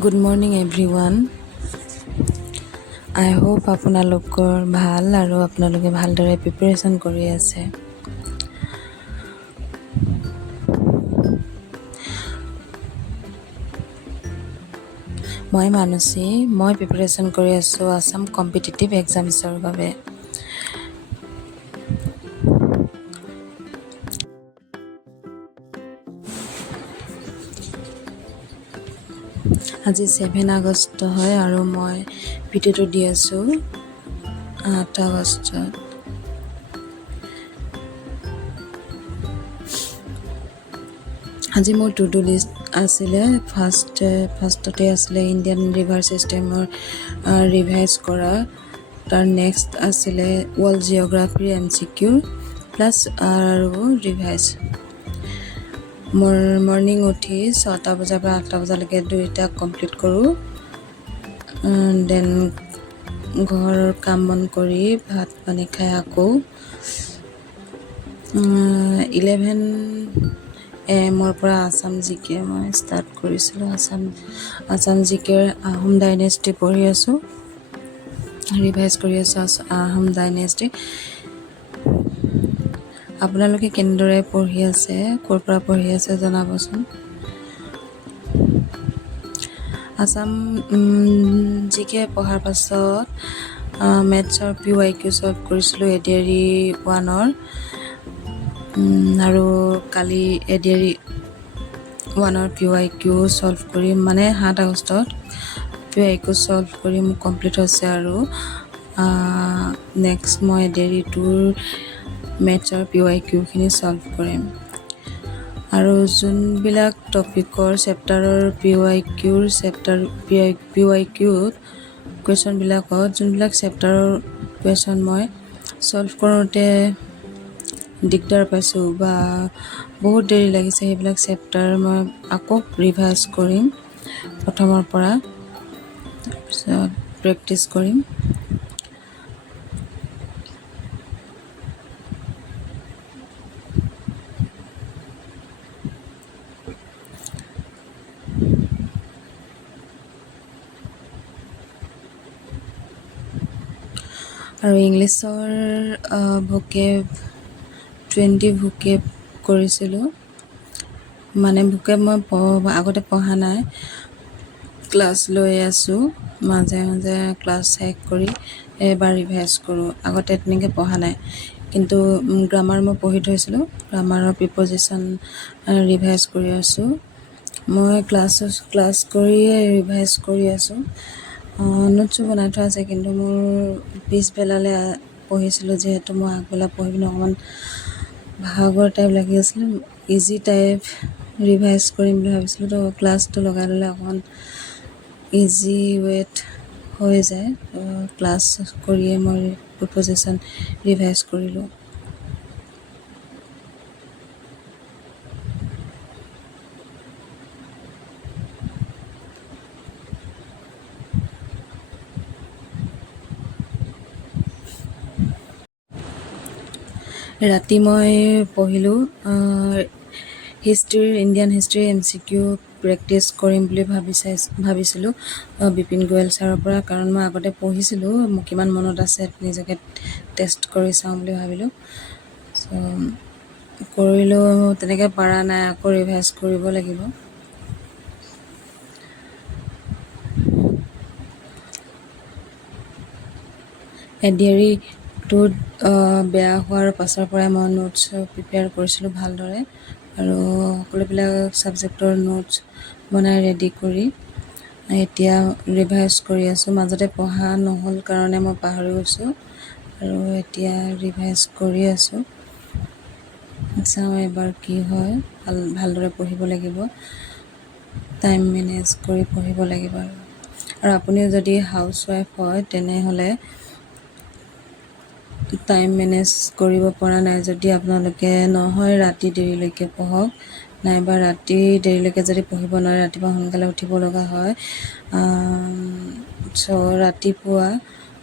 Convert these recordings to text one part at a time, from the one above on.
Good morning everyone. I hope আপোনালোকৰ ভাল আৰু আপোনালোকে ভালদৰে প্ৰিপাৰেচন কৰি আছে। মই মানসী, মই প্ৰিপাৰেচন কৰি আছোঁ আসাম কম্পিটিটিভ এক্সামছৰ বাবে। আজি 7 আগষ্ট হয় আৰু মই ভিডিঅ'টো দি আছোঁ 8 আগষ্টত। আজি মোৰ টু ডু লিষ্ট আছিলে ফাৰ্ষ্টতে আছিলে ইণ্ডিয়ান ৰিভাৰ ছিষ্টেমৰ ৰিভাইজ কৰা। তাৰ নেক্সট আছিলে ৱৰ্ল্ড জিঅ'গ্ৰাফিৰ MCQ প্লাছ আৰু ৰিভাইজ। মোৰ মৰ্ণিং উঠি 6টা বজাৰ পৰা 8টা বজালৈকে দুইটা কমপ্লিট কৰোঁ। দেন ঘৰৰ কাম বন কৰি ভাত পানী খাই আকৌ 11 AM পৰা আসাম জিকে মই ষ্টাৰ্ট কৰিছিলোঁ। আসাম জিকেৰ আহোম ডাইনেষ্টি পঢ়ি আছোঁ, ৰিভাইজ কৰি আছোঁ আহোম ডাইনেষ্টি। আপোনালোকে কেনেদৰে পঢ়ি আছে, ক'ৰ পৰা পঢ়ি আছে জনাবচোন। আসাম জিকে পঢ়াৰ পাছত মেথছৰ PYQ চল্ভ কৰিছিলোঁ ADRE 1ৰ আৰু কালি ADRE 1ৰ PYQ চল্ভ কৰি মানে 7 আগষ্টত PYQ চল্ভ কৰি মোক কমপ্লিট হৈছে আৰু নেক্সট মই ADRE 2ৰ মেথছৰ PYQখিনি চল্ভ কৰিম। আৰু যোনবিলাক টপিকৰ চেপ্টাৰৰ PYQত কুৱেশ্যনবিলাকত যোনবিলাক চেপ্টাৰৰ কুৱেশ্যন মই চল্ভ কৰোঁতে দিগদাৰ পাইছোঁ বা বহুত দেৰি লাগিছে, সেইবিলাক চেপ্টাৰ মই আকৌ ৰিভাইজ কৰিম প্ৰথমৰ পৰা, তাৰপিছত প্ৰেক্টিচ কৰিম। আৰু ইংলিছৰ ভোকেব 20 ভোকেব কৰিছিলোঁ। মানে ভোকেব মই আগতে পঢ়া নাই, ক্লাছ লৈ আছোঁ, মাজে মাজে ক্লাছ শেষ কৰি এবাৰ ৰিভাইজ কৰোঁ। আগতে তেনেকৈ পঢ়া নাই, কিন্তু গ্ৰামাৰ মই পঢ়ি থৈছিলোঁ, গ্ৰামাৰৰ প্ৰিপজিশ্যন ৰিভাইজ কৰি আছোঁ। মই ক্লাছ কৰিয়ে ৰিভাইজ কৰি আছোঁ। নোটছো বনাই থোৱা আছে, কিন্তু মোৰ পিছবেলালৈ পঢ়িছিলোঁ যিহেতু মই আগবেলা পঢ়ি পিনে অকণমান ভাগৰ টাইপ লাগি আছিলে, ইজি টাইপ ৰিভাইজ কৰিম বুলি ভাবিছিলোঁ। তো ক্লাছটো লগাই ল'লে অকণমান ইজি ৱেত হৈ যায়। ক্লাছ কৰিয়ে মই প্ৰিপজিশ্যন ৰিভাইজ কৰিলোঁ। ৰাতি মই পঢ়িলোঁ ইণ্ডিয়ান হিষ্ট্ৰীৰ MCQ প্ৰেক্টিচ কৰিম বুলি ভাবিছিলোঁ বিপিন গোৱেল ছাৰৰ পৰা, কাৰণ মই আগতে পঢ়িছিলোঁ, মোক কিমান মনত আছে নিজকে টেষ্ট কৰি চাওঁ বুলি ভাবিলোঁ। চ' কৰিলোঁ, তেনেকৈ পৰা নাই, আকৌ ৰিভাইজ কৰিব লাগিব। ADRE 2ত বেয়া হোৱাৰ পাছৰ পৰাই মই নোটছ প্ৰিপেয়াৰ কৰিছিলোঁ ভালদৰে, আৰু সকলোবিলাক ছাবজেক্টৰ নোটছ বনাই ৰেডি কৰি এতিয়া ৰিভাইজ কৰি আছোঁ। মাজতে পঢ়া নহ'ল কাৰণে মই পাহৰি গৈছোঁ, আৰু এতিয়া ৰিভাইজ কৰি আছোঁ। চাওঁ এবাৰ কি হয়, ভালদৰে পঢ়িব লাগিব, টাইম মেনেজ কৰি পঢ়িব লাগিব। আৰু আপুনিও যদি হাউচৱাইফ হয় তেনেহ'লে টাইম মেনেজ কৰিব পৰা নাই যদি আপোনালোকে নহয় ৰাতি দেৰিলৈকে পঢ়ক, নাইবা ৰাতি দেৰিলৈকে যদি পঢ়িব নোৱাৰে, ৰাতিপুৱা সোনকালে উঠিব লগা হয়, চ' ৰাতিপুৱা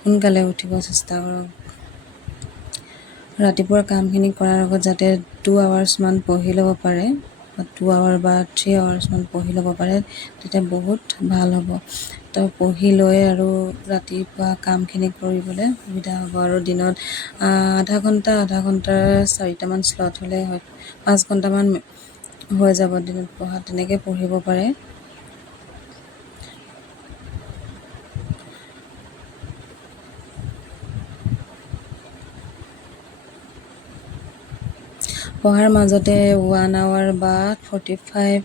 সোনকালে উঠিব চেষ্টা কৰক। ৰাতিপুৱাৰ কামখিনি কৰাৰ আগত যাতে 2 hours মান পঢ়ি ল'ব পাৰে, 2 আৱাৰ বা 3 আৱাৰ্ছমান পঢ়ি ল'ব পাৰে, তেতিয়া বহুত ভাল হ'ব। তো পঢ়ি লৈ আৰু ৰাতিপুৱা কামখিনি কৰিবলৈ সুবিধা হ'ব। আৰু দিনত আধা ঘণ্টাৰ 4টামান শ্লট হ'লে হয় 5 ঘণ্টামান হৈ যাব দিনত পঢ়া, তেনেকৈ পঢ়িব পাৰে। পঢ়াৰ মাজতে 1 আৱাৰ বা 45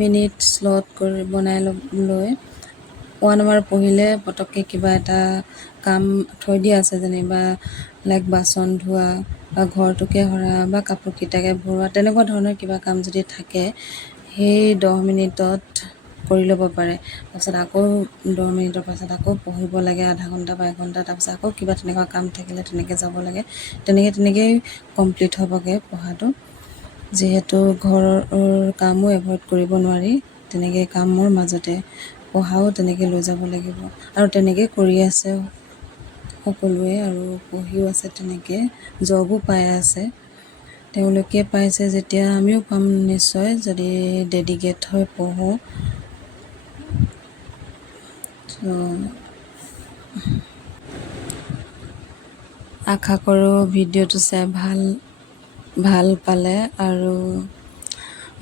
মিনিট শ্লট কৰি বনাই লৈ 1 আৱাৰ পঢ়িলে পটককৈ কিবা এটা কাম থৈ দিয়া আছে, যেনিবা লাইক বাচন ধোৱা বা ঘৰটোকে সৰা বা কাপোৰকেইটাকে ভৰোৱা, তেনেকুৱা ধৰণৰ কিবা কাম যদি থাকে সেই 10 মিনিটত কৰি ল'ব পাৰে। তাৰপিছত আকৌ 10 মিনিটৰ পাছত আকৌ পঢ়িব লাগে আধা ঘণ্টা বা 1 ঘণ্টা, তাৰপিছত আকৌ কিবা তেনেকুৱা কাম থাকিলে তেনেকৈ যাব লাগে। তেনেকৈয়ে কমপ্লিট হ'বগৈ পঢ়াটো। যিহেতু ঘৰৰ কামো এভইড কৰিব নোৱাৰি, তেনেকৈ কামৰ মাজতে পঢ়াও তেনেকৈ লৈ যাব লাগিব। আৰু তেনেকৈ কৰি আছে সকলোৱে, আৰু পঢ়িও আছে, তেনেকৈ জবো পাই আছে। তেওঁলোকে পাইছে যেতিয়া আমিও পাম নিশ্চয়, যদি ডেডিকেট হৈ পঢ়োঁ। আশা কৰোঁ ভিডিঅ'টো চাই ভাল পালে, আৰু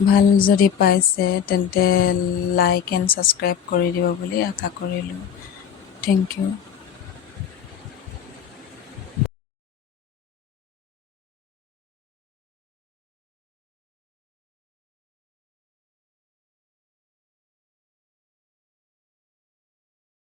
ভাল যদি পাইছে তেন্তে লাইক এণ্ড ছাবস্ক্ৰাইব কৰি দিব বুলি আশা কৰিলোঁ। Thank U.